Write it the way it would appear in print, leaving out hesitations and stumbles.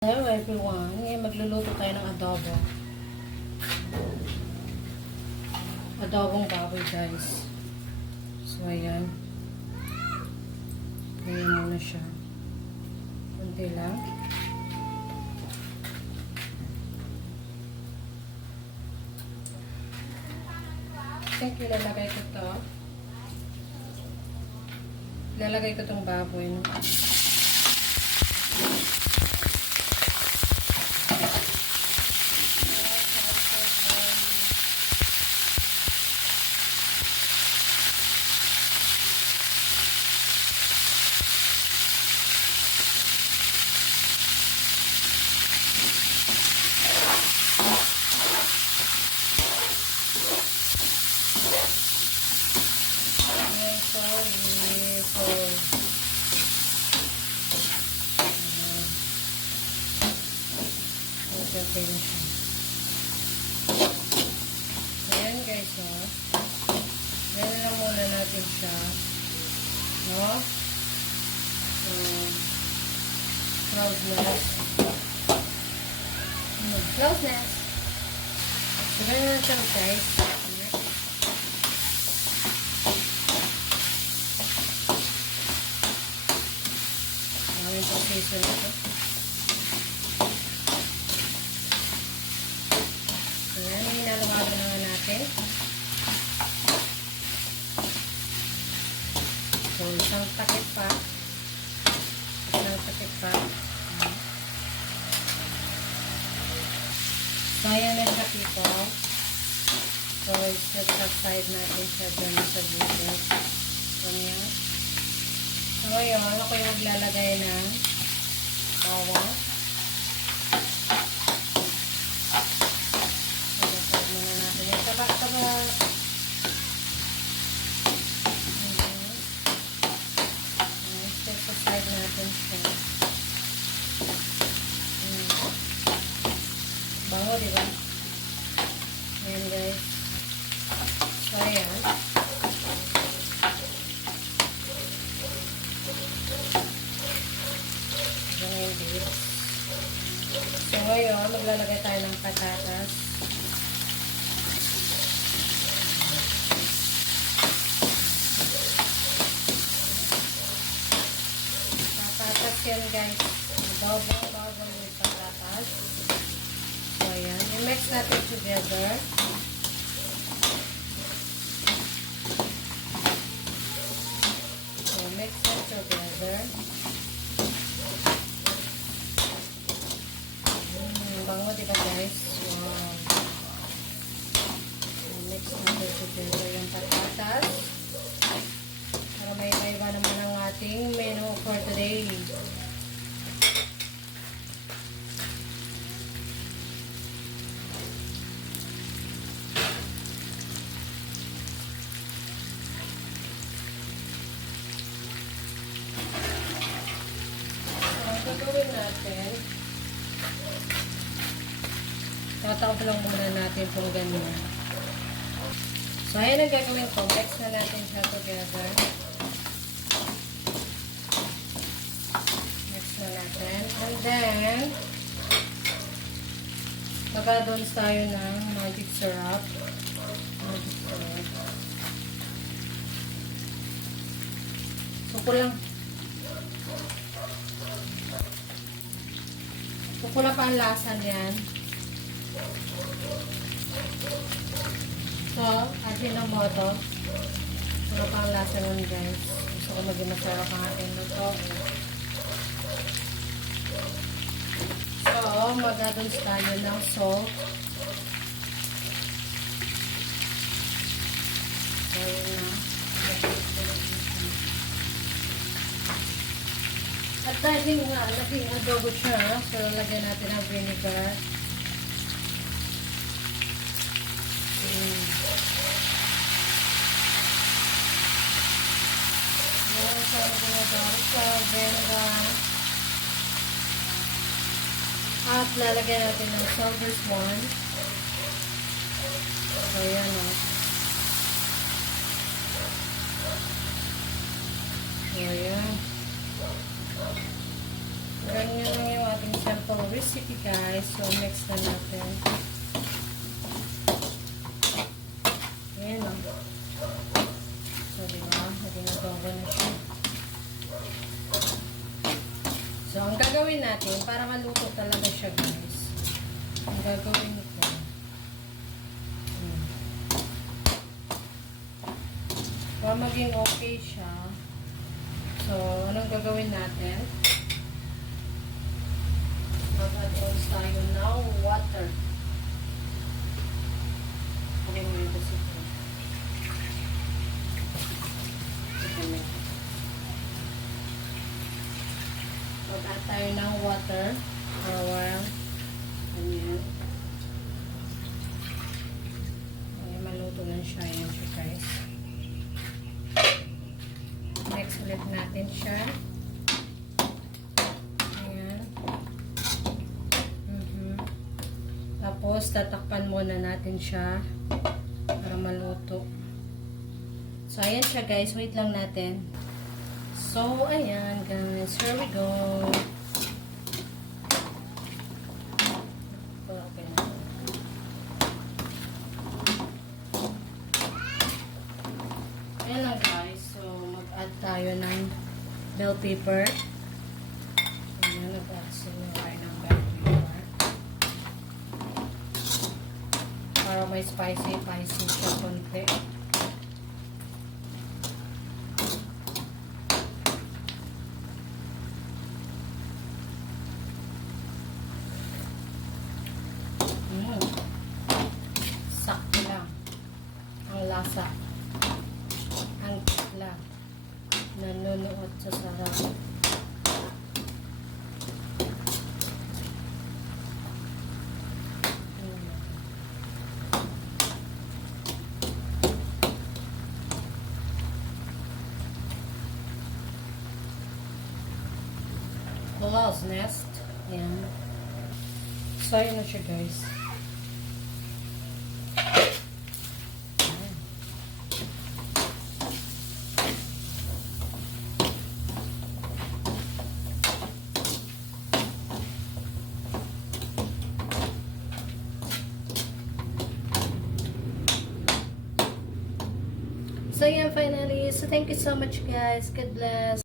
Hello everyone, ngayon magluluto tayo ng adobo. Adobong baboy guys. So ayan. Ayan muna siya. Kunti lang. Think ilalagay ko to. Ilalagay ko tong baboy. No? Okay na siya. Ayan guys, oh. Ayan lang muna natin siya. No? Cloudness. Cloudness. So, ganyan na siya guys. Gawin po season ito. Ayan, hinalo-halo naman natin. So, isang takip pa. Isang takip pa. So, ayan na siya people. So, i-subside natin siya dyan sa bucket. Ganyan. So, ngayon, ako yung maglalagay ng bawang. Taba. Side natin siya. Bango, diba? Ayan, guys. So, ayan. Ayan, guys. So, ngayon, maglalagay tayo ng patatas. Yan guys, adobong with patatas. So ayan, i-mix natin together. So mix it together. Bango diba guys? Wow. Mix natin together yung patatas. Para may iba naman ang ating menu for today. Gagawin natin, tatawag lang muna natin itong ganyan. So, ayan ang gagawin ko. Mix na natin siya together. Mix na natin. And then, mag-add-ons tayo ng magic syrup. Magic syrup. Suko lang. Pupula pa ang lasa niyan. So, Ajinomoto. Pupula pa ang lasa nun guys. Gusto ko maging masarap ang ating luto. So, mag-add-ons tayo ng salt. So, yun na. At dahil nga, naging adobo siya, so lagyan natin ng vinegar. Yan, so vinegar sa vinegar. At lalagyan natin ng silver swan. So yan o. So yan. Ganyan lang yung ating sample recipe, guys. So, mix na natin. Ayan lang. So, diba? Naging-adobo na siya. So, ang gagawin natin, para maluto talaga siya, guys. Ang gagawin ito. Para maging okay siya. So, anong gagawin natin? Mag-add-on tayo ng water. Okay mo yung basi ko. Mag-add tayo ng water for a while. Ganyan. Okay, maluto lang siya. Yan siya, guys. Next ulit natin siya. Ayan. Tapos, tatakpan muna natin siya para maluto. So, ayan siya, guys. Wait lang natin. So, ayan, guys. Here we go. Okay na. Ayan lang, guys. So, mag-add tayo ng bell pepper. Ayan, nag-add sila tayo ng bell pepper. Para may spicy siya konti. Sakto lang ang lasa, ang tikla, nanonood sa sarap. Close nest. Ayan. So, yun na siya, guys. So, yan, finally. So, thank you so much, guys. God bless.